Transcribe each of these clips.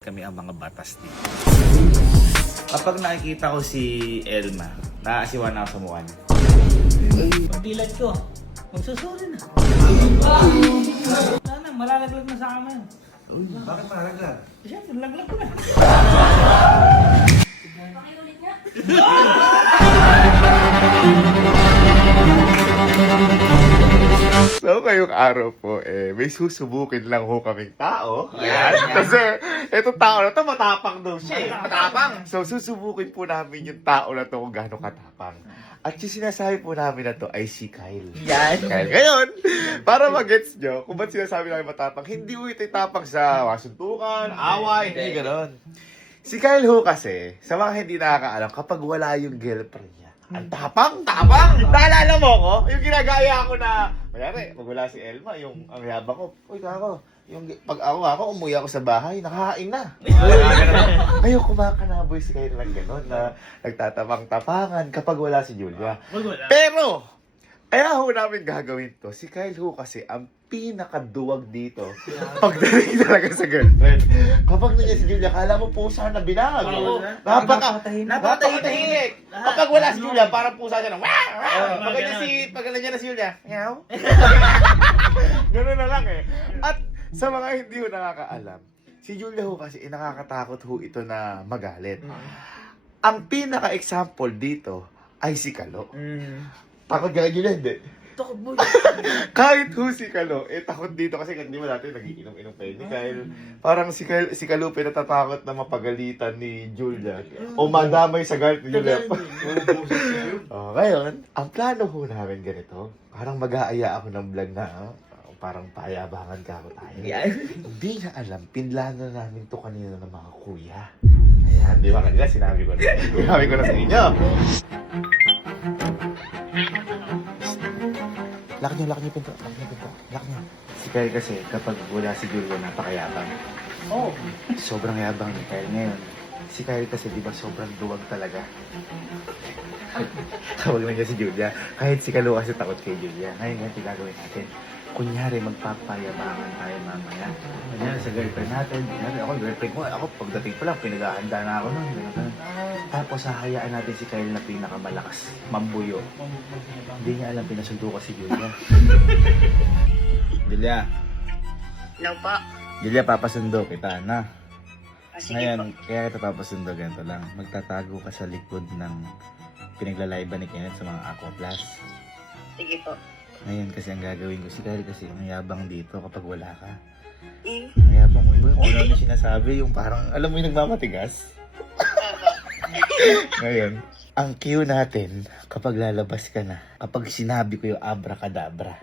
Kami ang mga batas dito. Kapag nakikita ko si Elma, naasiwan ako sa mukha niya. Pag dilat ko, magsusuri na. Wala na, malalaglag na sa amin. Bakit malaglag? Siyempre, laglag ko na. Pakiulit nga. So, ngayong araw po, may susubukin lang ho kaming tao. Ayan. Kasi, itong tao na to, matapang daw siya. Matapang. So, susubukin po namin yung tao na to kung gaano katapang. At yung sinasabi po namin na to ay si Kyle. Yan. Kyle. Ngayon, para mag-gets nyo, kung ba't sinasabi namin matapang, hindi ho ito tapang sa suntukan, away, hindi ganon. Si Kyle ho kasi, sa mga hindi nakakaalam, kapag wala yung girlfriend niya, ang tapang! Tapang! Naalala mo ko? Yung ginagaya ko na, mayari, pag wala si Elma, yung ang yabang ko, uy kako, yung pag ako, umuwi ako sa bahay, nakakain na. Ayaw kumakanaboy si Kyle ng gano'n na nagtatapang-tapangan kapag wala si Julia. Pero, kaya ho namin gagawin to, si Kyle ho kasi ang pinakaduwag dito pagdating talaga sa girlfriend. Kapag nandiyan si Julia, kala mo pusa na binag. Napakatahimik. Kapag wala si Julia, parang pusa siya na pag nandiyan na si Julia, meow. Gano'n na lang eh. At sa mga hindi ho nakakaalam, si Julia ho kasi nakakatakot ho ito na magalit. Ang pinaka-example dito ay si Kalo. Takot ka kay Julia, hindi? Takot mo. Kahit ho si Kalo, takot dito kasi hindi mo natin nagiinom-inom kayo ni Kyle. Parang si Kalo pinatatakot na mapagalitan ni Julia. O madamay sa galit ni Julia. Ngayon, ang plano ho namin ganito, parang mag-aaya ako ng vlog na, parang payabangan ka ako tayo. Hindi na alam, pinlano namin to kanina ng mga kuya. Ayan, di ba kanina sinabi ko na sa inyo. Lock niyo pinto. Lock niyo. Si Kyle kasi, kapag wala si Julia, napakayabang. Oh. Sobrang yabang ni Kyle ngayon. Si Kyle kasi, di ba, sobrang duwag talaga. Kapag nandiyan si Julia. Kahit si Kalo kasi takot kay Julia. Ngayon, yan, gagawin natin. Kunyari, magpapayabangan tayo mamaya. Kunyari, sa girlfriend natin. Kunyari, ako, girlfriend ko. Ako, pagdating pa lang, pinaghahanda na ako nun. Ganun. Tapos, hahayaan natin si Kyle na pinakamalakas. Mambuyo. Hindi niya alam, pinasundo ka si Julia. Julia, Hello po. Julia, papasundo kita na. Sige po. Ngayon, kaya kita papasundo ganito lang. Magtatago ka sa likod ng pinaglalayban ni Kenneth sa mga Aqua Plus. Sige po. Ngayon kasi ang gagawin ko, si Kyle kasi ang yabang dito kapag wala ka. Mm. Ang yabang mo, yung ano na sinasabi, yung parang, alam mo yung nagmamatigas? Ngayon, ang cue natin, kapag lalabas ka na, kapag sinabi ko yung abracadabra.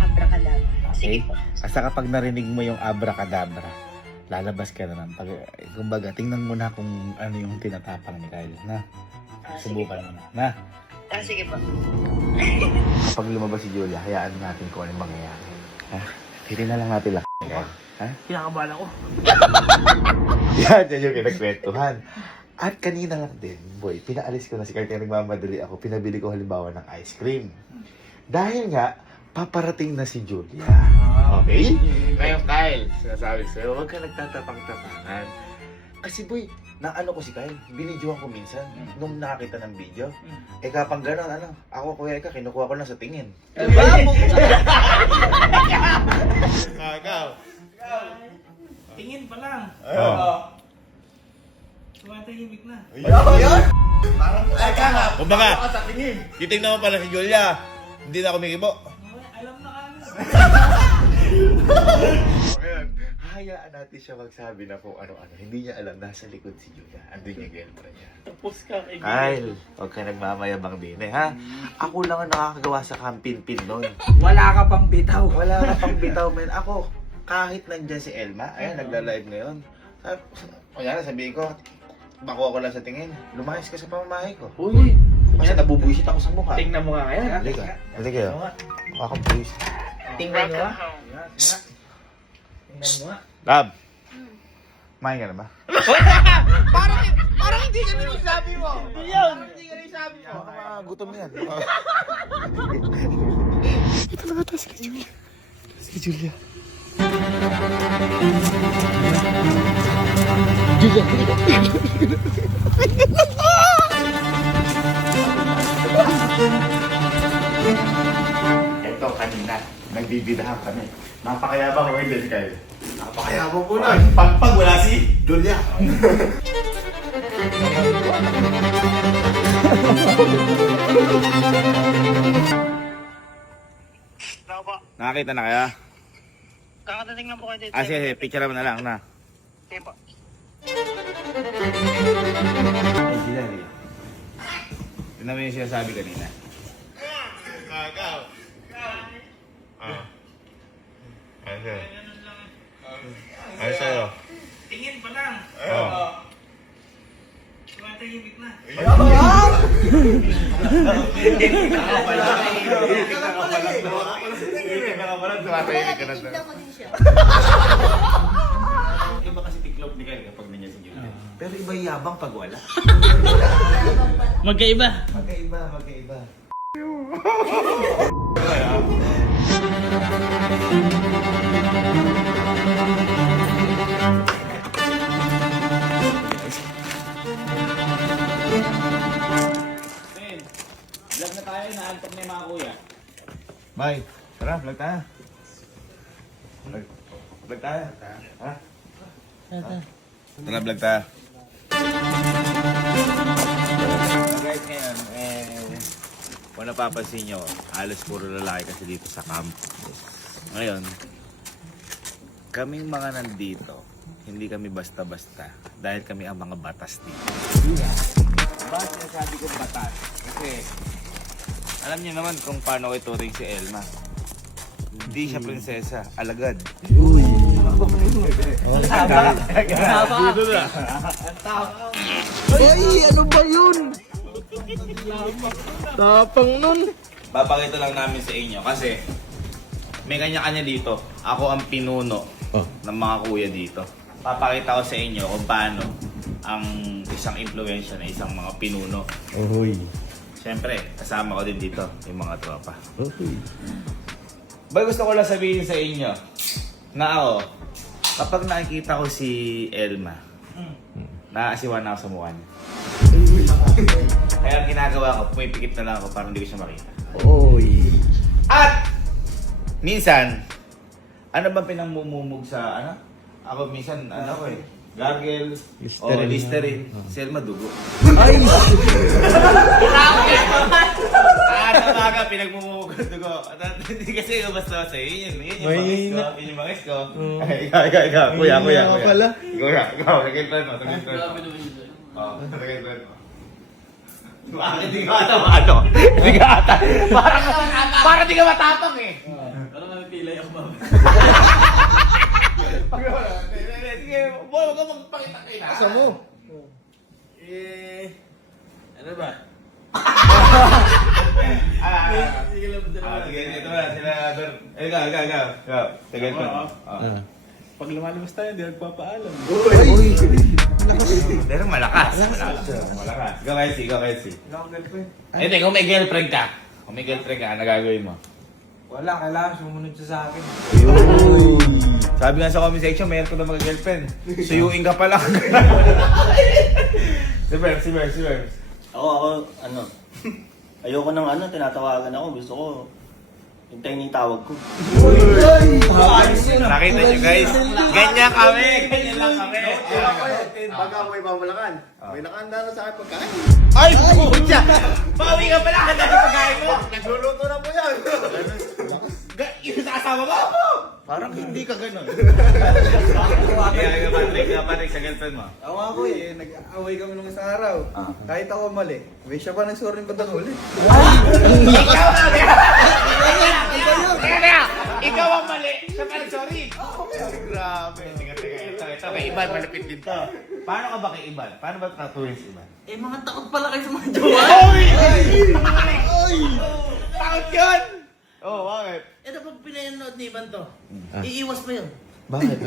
Abracadabra. Okay? Sige po. Basta kapag narinig mo yung abracadabra, lalabas ka na ng kumbaga, tingnan mo na kung ano yung tinatapang ni Kyle. Na, subukan mo na. Sige po. Kapag lumabas si Julia, hayaan natin kung ano yung mangyayari. Ha? Hindi na lang natin Ha? Kinakabahan ako. Yan yung pinagkwentuhan. At kanina lang din, boy, pinaalis ko na si Kyle kaya nagmamadali ako. Pinabili ko halimbawa ng ice cream. Dahil nga, paparating na si Julia. Okay? Ngayon, Kyle, sinasabi ko sa'yo, huwag ka nagtatapang-tapangan. Kasi boy, naano ko si Kyle, binidyohan ko minsan, nung nakita ng video. Kapag gano'n, ako kuya ka, kinukuha ko lang sa tingin. Ikaw. Tingin pa lang. Tumatahimik na. Kumbaga, titignan mo pala si Julia, hindi na ako mikibo. Alam na kami. Ngayon, hayaan natin siya magsabi na kung ano-ano. Hindi niya alam, nasa likod si Julia. Andun yung girlfriend niya. Tapos ka kay Kyle, huwag ka nagmamayabang din ha. Ako lang ang nakakagawa sa kampin-pin nun. Wala ka pang bitaw. Wala ka pang bitaw, men. Ako, kahit nandyan si Elma, ayan, nagla-live ngayon. Kaya sabihin ko, makuha ko lang sa tingin. Lumayas ka sa pamamahay ko. Uy. Kasi nabubuisit ako sa mukha. Tingnan mo nga kaya. Halika. Halika. Makakambuis. Tingnan mo nga. Tingnan mo nga. Lab! Mahin ka na ba? Parang hindi ka nung sabi mo! Hindi yun! Hindi ka nung sabi mo! Gutom yan. Ito na taas kay Julia. Taas kay Julia. Ito kanina, nagbibidahan kami. Napakayabang ko hindi si Kyle. Napakayabang ko na. Pag wala si Julia. Nakakita na kaya? Kakadating lang po kayo dito. Ah, sige, picture naman na lang na. Sige po. Ay, sila rin. Yun naman yung sinasabi kanina. Kagaw. Ah. Ano sa'yo? Ano sa'yo? Tingin pa lang. Oo. Tumatahimik na. Tumatahimik ka na. Iba kasi tiklop ni Kyle kapag nandiyan si Julia. Pero iba yabang pag wala. Magkaiba. Magkaiba. Ben, vlog na tayo, naantok na yung mga kuya. Bye. Tara, vlog tayo. Vlog tayo. Ha? Tara, vlog tayo. Guys, ngayon, kung napapansin nyo, halos puro lalaki kasi dito sa camp. Ngayon, kaming mga nandito, hindi kami basta-basta dahil kami ang mga batas dito. Bakit sinasabi kong batas? Kasi, alam niyo naman kung paano ituring si Elma. Hindi siya prinsesa, alagad. Papakita lang namin sa inyo kasi may kanya-kanya dito. Ako ang pinuno ng mga kuya dito. Papakita ko sa inyo kung paano ang isang impluwensya na isang mga pinuno. Siyempre, kasama ko din dito yung mga tropa. Ba gusto ko lang sabihin sa inyo na ako, kapag nakikita ko si Elma, naaasiwan na ako sa mukha niya. Kaya ang ginagawa ko, pumipikit na lang ako para hindi ko siya makita. At minsan, ano ba pinangmumumog sa ano? Ako minsan, ano ko eh, gargle, o Listerine, si Elma dugo. Ano mga pinagmumug ng dugo? Hindi kasi yung basta sa'yo. Yun yung bangis ko. Ikaw. Kuya. Ikaw, nag-girlfriend mo. Nag-girlfriend mo. Bakit di ka matapang? Di ka matapang. Para di ka matapang eh. Parang napipilay ako ba? Sige, huwag ka magpakita kayo na. Asa mo? Ano ba? Sige lang ba dalawa? Sige, ito na. Sila, ikaw. Sige, ito. Pag lumalabas tayo, hindi nagpapaalam. Pero malakas. Ikaw, Kelsey. Hindi, kung may girlfriend ka, ano gagawin mo? Wala, kailangan sumunod siya sa akin. Sabi nga sa comment section, mayroon ko na mga girlfriend. Suyuin ka pa lang. Si Verbs. Ako, ano, ayoko nang ano, tinatawagan ako. Gusto ko, hintayin yung tawag ko. Nakita nyo guys, ganyan lang kami. Baga mo ibabalakan. May nakahanda na sa akin pagkain. Ay, pucha! Bawi ka pala, handa sa pagkain mo. Nagluluto na po yan. Yung sa asawa mo? Parang hindi ka ganun. Patrick, sa girlfriend mo. Ako nga ko eh, nag-away kami nung isang araw. Kahit ako mali, may siya pa nagsorry ng bandang huli. Ikaw ang mali. Siya pa sorry. Grabe. Ito. Kay Iban, malapit din to. Paano ka ba kay Iban? Paano ba tatuloy si Iban? Eh, mga takot pala kayo sa mga jowa. Takot yun! Oo, bakit? Ito pag pinanood ni Ivan to, iiwas pa yun. Bakit?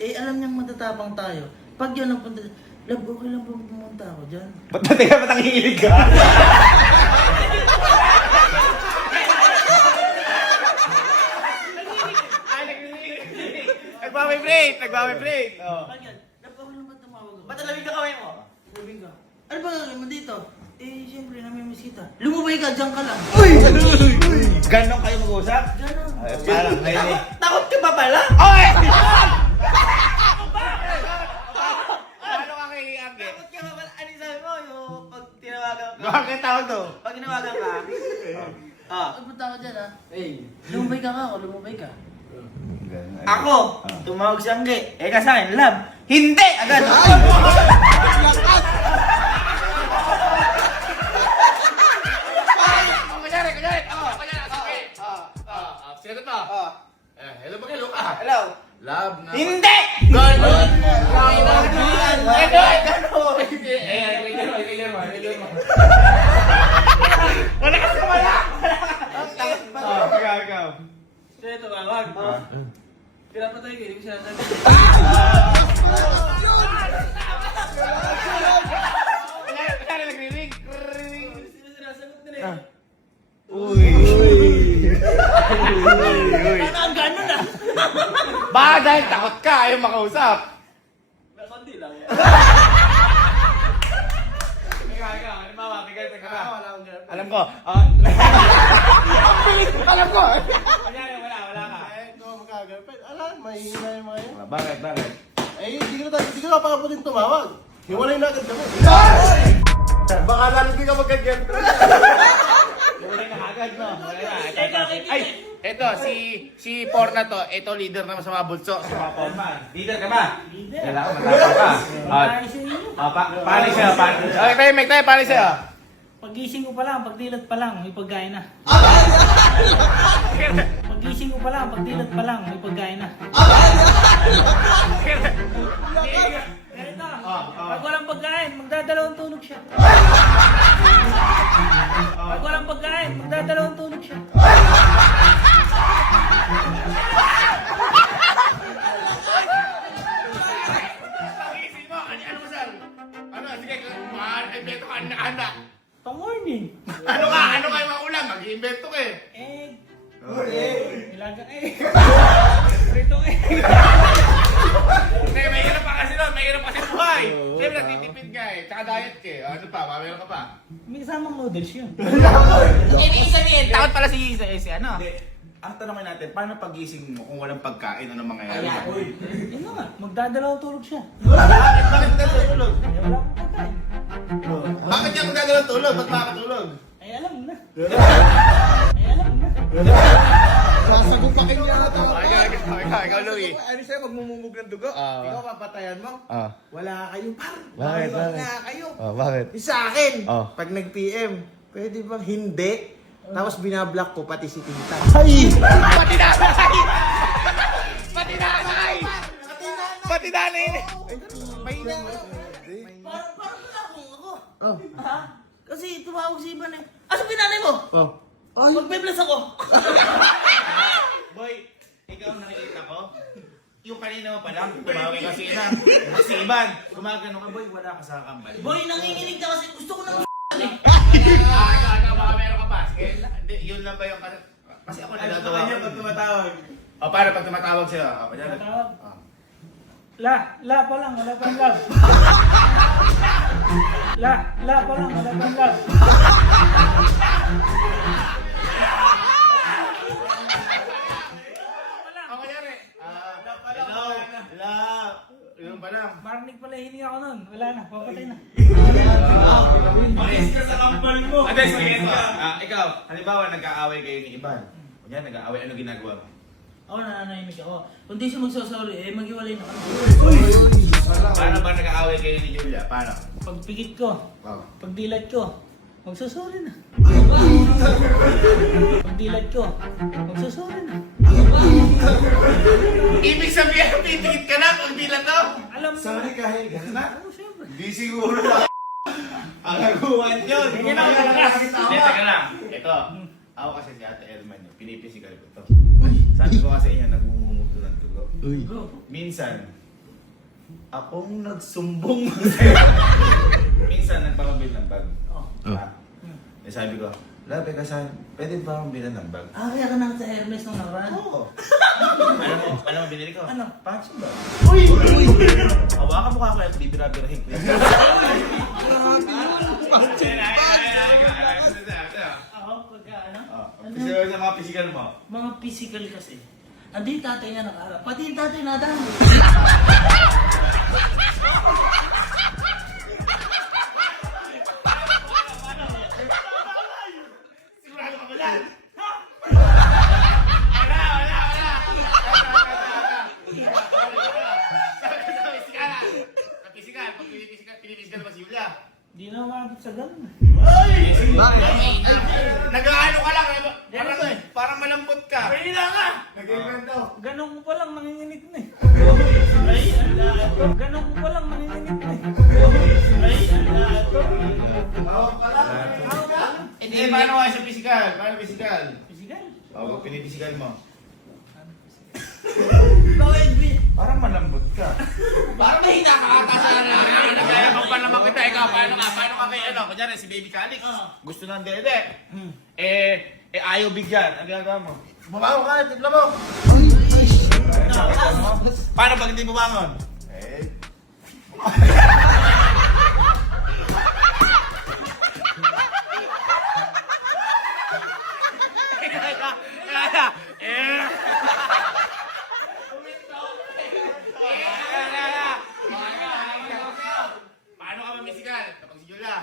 Eh, alam niyang matatapang tayo. Pag yun ang punta, love, okay lang ba pumunta ako dyan? Ba't nangihilig ka? nagbabibrate! Nagbabibrate! Oh. Bakit? Lab, ako lang ba tumawag ako? Ba't alamig ka kamay mo? Sabihin ka. Ano ba gagawin mo dito? Eh, siyempre, namimiss kita. Lumubay ka, dyan ka lang. Ganon kayo mag-usap? Ganon. Parang ngayon eh. Takot ka pa pala? Oy! Paano ka kay Angge? Takot ka pa pala? Ano yung sabi mo? Yung pag tinawagan ka? Bakit tawag to? Pag tinawagan ka? Pagpunta ka dyan, ha? Lumubay ka ako, lumubay ka. Ako, tumawag si Angge. Eh ka sa akin, love. Hindi! Agad! Kunyari. Sinagot mo? Hello ba kayo ka? Hello? Love na. Hindi! Ganon! Wala kasi wala! Ikaw. Sino tumawag? Pinapatay ko, hindi ko sinasabi. Kunyari nagre-ring. Sino sinasagot nila eh? Uy. Ano ang gano'n ah? Baka dahil takot ka, ayaw makausap. Kundi lang. Ikaw, halimbawa, may girlfriend ka ba? Wala akong girlfriend. Alam ko. Alam ko. Kunyari, wala ka. Ito magka-girlfriend. Alam, mahihina yung mga yan. Bakit? Hindi ko na pakaputin tumawag. Hiwalay na agad kami. Baka lalo di ka magka-girlfriend. Wala na agad, no? Wala na. Ay, eto, si Porna to, ito leader naman sa mga bulso, sa mga Porma. Leader ka ba? Leader. Kailangan matapos ka. Ay, sa inyo. Paano sa'yo? Okay, tayo, paano sa'yo? Pagising ko pa lang, pagdilat pa lang, may pagkain na. Pagising ko pa lang, pagdilat pa lang, may pagkain na. Ganito, pag walang pagkain, magdadalawang tulog siya. Pag walang pagkain, magdadalawang tulog siya. Pagising mo, ano mo, sir? Ano, sige, mag-invento ka na anak. Pang-morning. Ano ka yung mga ulam? Mag-invento ka eh. Egg. Nilaga egg. Prito egg. Hindi, mahirap pa kasi nun, mahirap kasi buhay. Siyempre, natitipid ka eh, tsaka diet ka eh. Ano pa, meron ka pa? May kasamang noodles yun. Ibig sabihin, takot pala si ano? Ang tanongin natin, paano pagising mo kung walang pagkain, ano mangyayari? Yun na nga, magdadalawang tulog siya. Bakit natutulog? Eh, wala akong pagkain. Bakit niya magdadala tulog? Ba't makakatulog? Ay, alam mo na. Ay, alam mo na. Sasagupakin niya na ito. Ikaw, Louie. Ano sa'yo, magmumugog ng dugo? Ikaw papatayan mo? Wala kayo par. Bakit? Wala kayo. Bakit? Sa akin, Oh. pag nag-PM, pwede bang hindi? Tapos binablock ko pati si Tita. Pati nanay! Parang wala akong ako. Ha? Kasi tumawag si Ivan eh. Asa pinanay mo? Magbe-bless ako. Boy, ikaw nakikita ko? Yung kanina mo pa lang, tumawag kasi na. Si Ivan, gumagano ka, boy, wala ka sa kambal. Boy, nanginginig ka kasi gusto ko ng eh. Ikaw, baka meron ka pa. Sige, hindi, yun lang ba yung kasi ako nagagawa. Ano pag tumatawag? O, paano pag tumatawag sila? O, paano? Tawag. La pa lang, wala pang love. La pa lang, wala pang love. Ang kanyari, hello, yun pa lang. Marinig pala hininga ako nun. Wala na, papatay na. Malis ka sa kampal mo. Ate, sige ito. Ikaw, halimbawa nag-aaway kayo ni Ivan. Kunya, nag-aaway, ano ginagawa mo? Ako nananahimik ako. Kung di siya magsasauli, eh maghiwalay na kami. Paano ba nag-aaway kayo ni Julia? Paano? Pagpikit ko, pagdilat ko, magsusuri na. Pagdilat ko, magsusuri na. Ibig sabihin, pipikit ka na pag bilang to? Alam mo Sorry kahit ganun na. Oo, syempre. Di siguro na. Ang aguan yun. Hindi na ako talagas. Hindi, teka lang. Ito. Ako kasi si Ate Elman yun. Pinipisikal ko to. Sabi ko kasi inyo, nagmumumuto ng dugo. Minsan, akong nagsumbong. Minsan, nagpapabili ng bag. Oh. Eh, sabi ko, Wala, Pekasan. Pwede ba akong bilan ng bag? Ah, kaya ka nang sa Hermes nung nakaraan? Oo. alam mo binili ko? Ano? Pansin ba? Hawakan mo ka ako yung bibira-birahin ko. Ako, pagka ano? Kasi sa mga physical mo. Mga physical kasi. Andi yung tatay niya nakaharap. Pati yung tatay nadami. Sigurado ka ba yan? Pinipisikal ba si Yulia? Hindi na umabot sa ganun. Nag-ano ka lang, parang malambot ka. Mahina ka! Nag-invento. Ganun mo pa lang nanginginig na eh. Ay, ganun mo pa lang nanginginig na eh. Ay, Eh, paano nga sa physical? Paano physical? physical? Oo, pinipisikal mo. Bakit, B? Parang malambot ka. Parang mahina ka ata sa Nagayabang pa naman kita. Ikaw, paano ka kay ano? Kunyari, si Baby Calix. Gusto ng dede. Ayaw bigyan. Ang ginagawa mo? Bumangon ka, tibla mo. Paano pag hindi bumangon? Paano ka mamisikal? Kapag si Julia.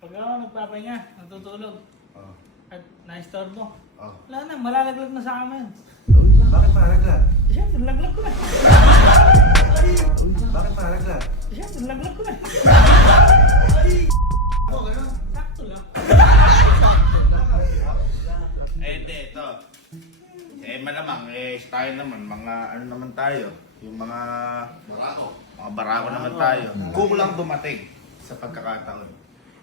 Pag ako nagpapahinga, natutulog, Oh. at na-istorbo, Oh. wala na, malalaglag na sa amin. Bakit malaglag? Siyempre, laglag ko na. Bakit malaglag? Siyempre, laglag ko na. Sakto lang. Hindi, ito. Malamang, tayo naman, mga ano naman tayo, yung mga barako naman tayo. Kung lang dumating sa pagkakataon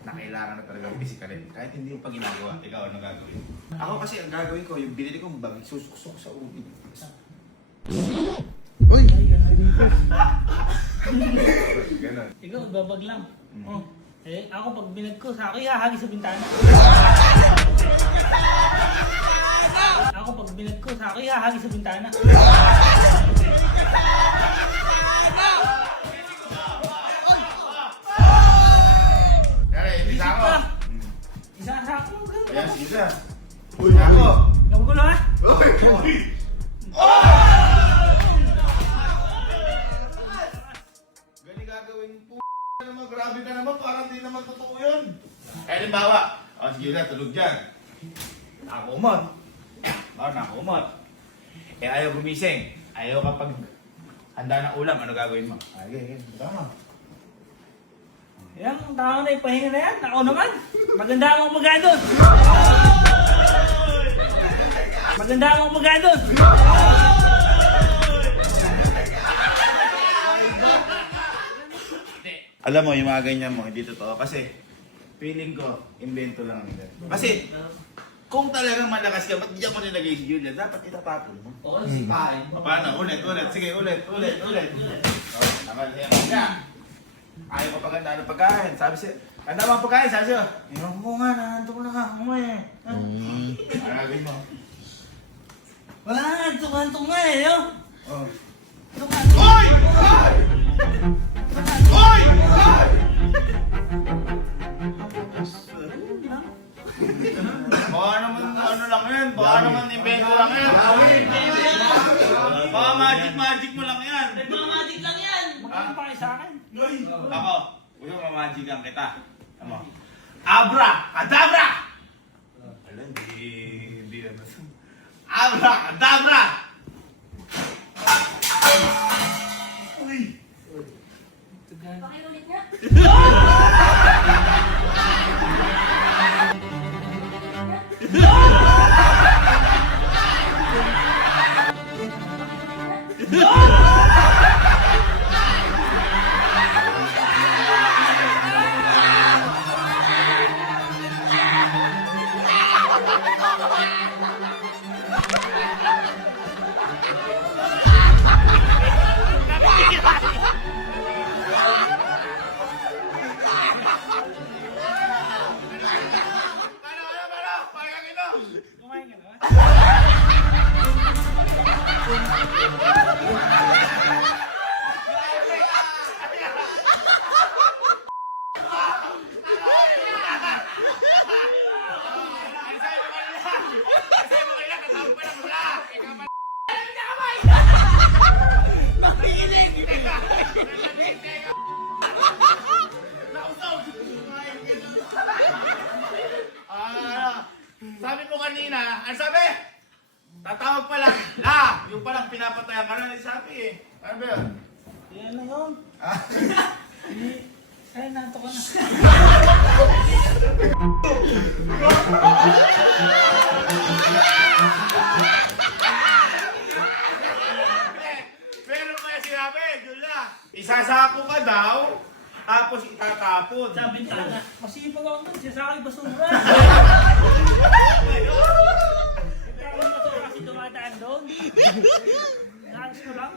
na kailangan na talagang pisikalin, kahit hindi yung pag ginagawa, ikaw ano gagawin? Ako kasi ang gagawin ko, yung binili kong bag, susuksok sa ulo. Ganon. Ikaw, babag lang. Oh. Ako pag binag ko, sa akin, hahagi sa bintana. Ako pag binag ko, sa akin, hahagi sa bintana. Kaya, isa ako. Pa. Isa sa ako. Ayan, isa. Uy, ako. Nagugulo ha? Gani gagawin po naman, grabe ka naman, parang di naman totoo yun. Halimbawa, sige na, tulog dyan. Nakakumot. Nakakumot. Ayaw gumising. Ayaw kapag handa ng ulam, ano gagawin mo? Okay, tama. Yung tao na ipahinga na yan, ako naman. Maganda akong maga doon. Maganda akong maga doon. Alam mo, yung mga ganyan mo, hindi totoo. Kasi, feeling ko, invento lang ang ganyan. Kasi, kung talagang malakas ka, ba't di ako nilagay si Julia? Dapat itatapon mo. Oo, sipain. Paano? Ulit. Sige, ulit. Naman siya. Kaya, ayaw ko paganda ng pagkain. Sabi siya, ganda mga pagkain. Sabi siya, iwan ko nga, nahantok na ka. Aragin mo. Wala nga, tukanto nga eh, yo. Oh. Tukanto. Hoy! Hoy! Baka naman ano lang yan. Baka naman invento lang yan. Baka magic mo lang yan. Nagmamagic lang yan. Magkano pa kayo sa akin? Ako, gusto mamagigan kita. Ano? Abra! Kadabra! Alam, hindi ano. Abra! Kadabra! Pakiulit nga. Sabi mo kanina, ano sabi? Tatawag pa lang, la! Yung palang pinapatayan ka na, sabi eh. Ano ba yun? Yan na yun. Ay, nato ko na. Pero kaya sinabi, Jula, isasako ka daw, tapos itatapon. Sa bintana. Masipag ako nun. Siya sa akin basura. Ikaw ang basura kasi dumadaan doon. Naalis ko lang.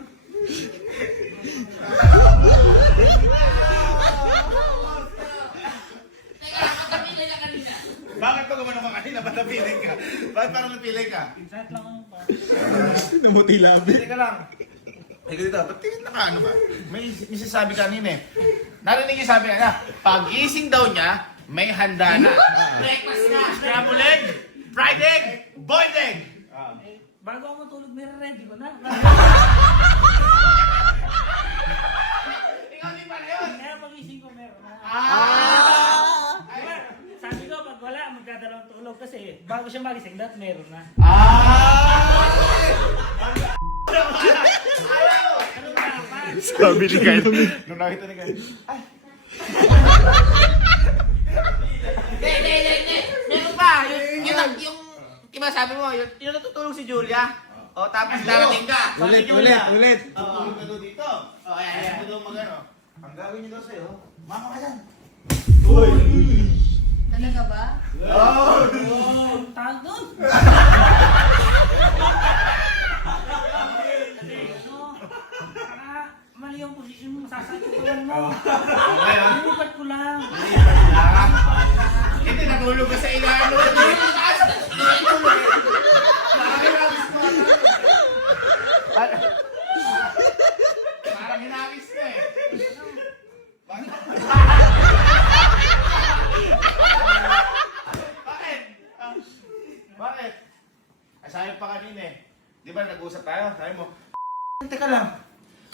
Bakit pa gumano ka kanina? Ba't napiling ka? Bakit parang napiling ka? Pinsan lang ako pa. Namuti labi. Teka lang. Teka dito, ba't nakaano ka? May sasabi kanina eh. Narinig yung sabi niya, pag-gising daw niya, may handa na. Breakfast na! Scrambled egg, fried egg, boiled egg! Bago ako matulog, nire-ready ko na. Ikaw din pala yun! Kaya pagising ko meron na. Diba, sabi ko, pag wala, magdadalawang tulog kasi bago siya magising, lahat meron na. Ano ba pa? Sabi ni Kyle, nung nakita ni Kyle, Hindi. Meron pa. Yung diba sabi mo, yung natutulog si Julia. O, tapos darating ka. Ulit. tutulog ka daw dito. O, ayan, daw magano. Ang gagawin niyo daw sa'yo, mama ka lang. Talaga ba? Tawag doon. Kasi, mali yung posisyon mo, sasakitan mo. Lilipat ko lang. Hindi, natulog ka sa ilano. Parang hinagis ka eh. Bakit? Bakit? Ay, sabi pa kanina eh. Di ba nag-uusap tayo? Sabi mo, teka lang.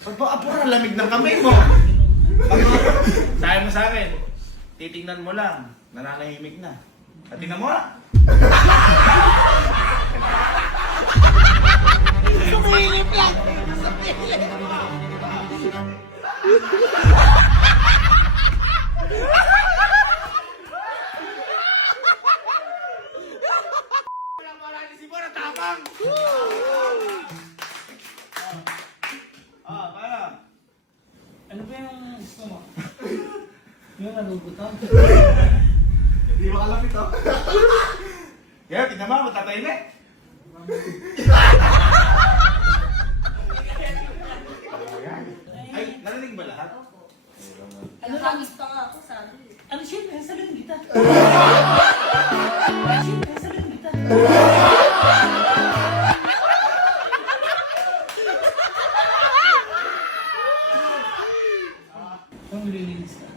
Ba't ba apura lamig ng kamay mo? Sabi mo sa akin, titingnan mo lang, nananahimik na. At tingnan mo na. Sumilip lang. Walang paralisin mo, natapang! Parang. Ano ba yung gusto mo? Yung nalugutan? Hindi makalapit oh. Kaya, tingnan mo, magtatahimik. Ay, narinig ba lahat? Nakakis pa nga ako, sabi. Ano siya? Sabihin kita. Ano siya? Sabihin kita. Kung nililinis ka.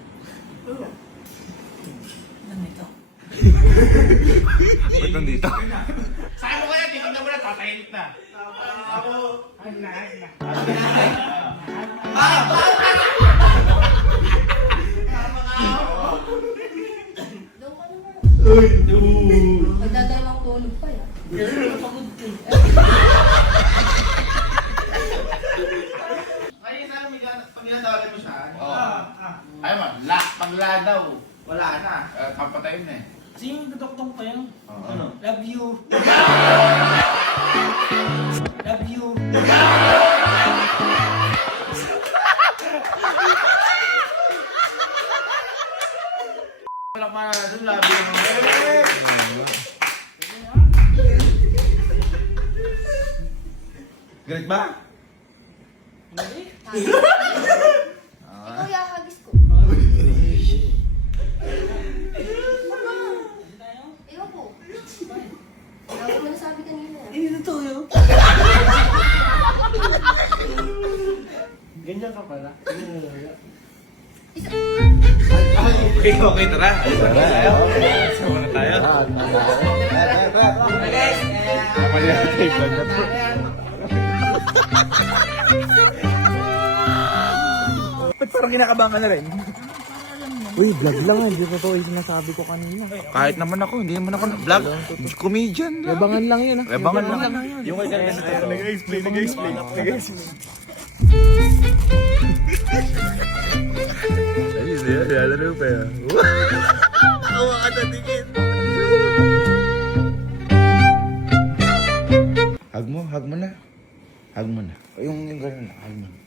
Ano ito? Ba't nandito? Saan mo kaya, titignan mo na, tatahimik na. Ako. Ay na. Doon ka naman. Magdadalawang tulog pa yan. Pagod ko. Kaya sa amin, pag tinatawagan mo siya, ayaw mo, pagla daw, wala na, papatayin na eh. Kasi yung dodoktong pa yan. Ano? Love you. Love you. Walang mana doon, labi ng mga Galit ba? Hindi. Ikaw yahagis ko. Ewan ko. Wala mo nasabi kanina. Ganyan ka pala. Okay, tara. Tara. Sama na tayo. Mali na tayo, vlog na to. Ba't parang kinakabahan ka na rin? Uy, vlog lang. Hindi ko to yung sinasabi ko kanina. Kahit naman ako, hindi naman ako vlog. Comedian lang. Yabangan lang yun, ah. Yabangan lang. Yung kay Carmen na to. Nag-explain. Ayun, yalaro pa yan. Awa ka na dikit. Hug mo na. Hug mo na. Yung gano'n na, hug mo na.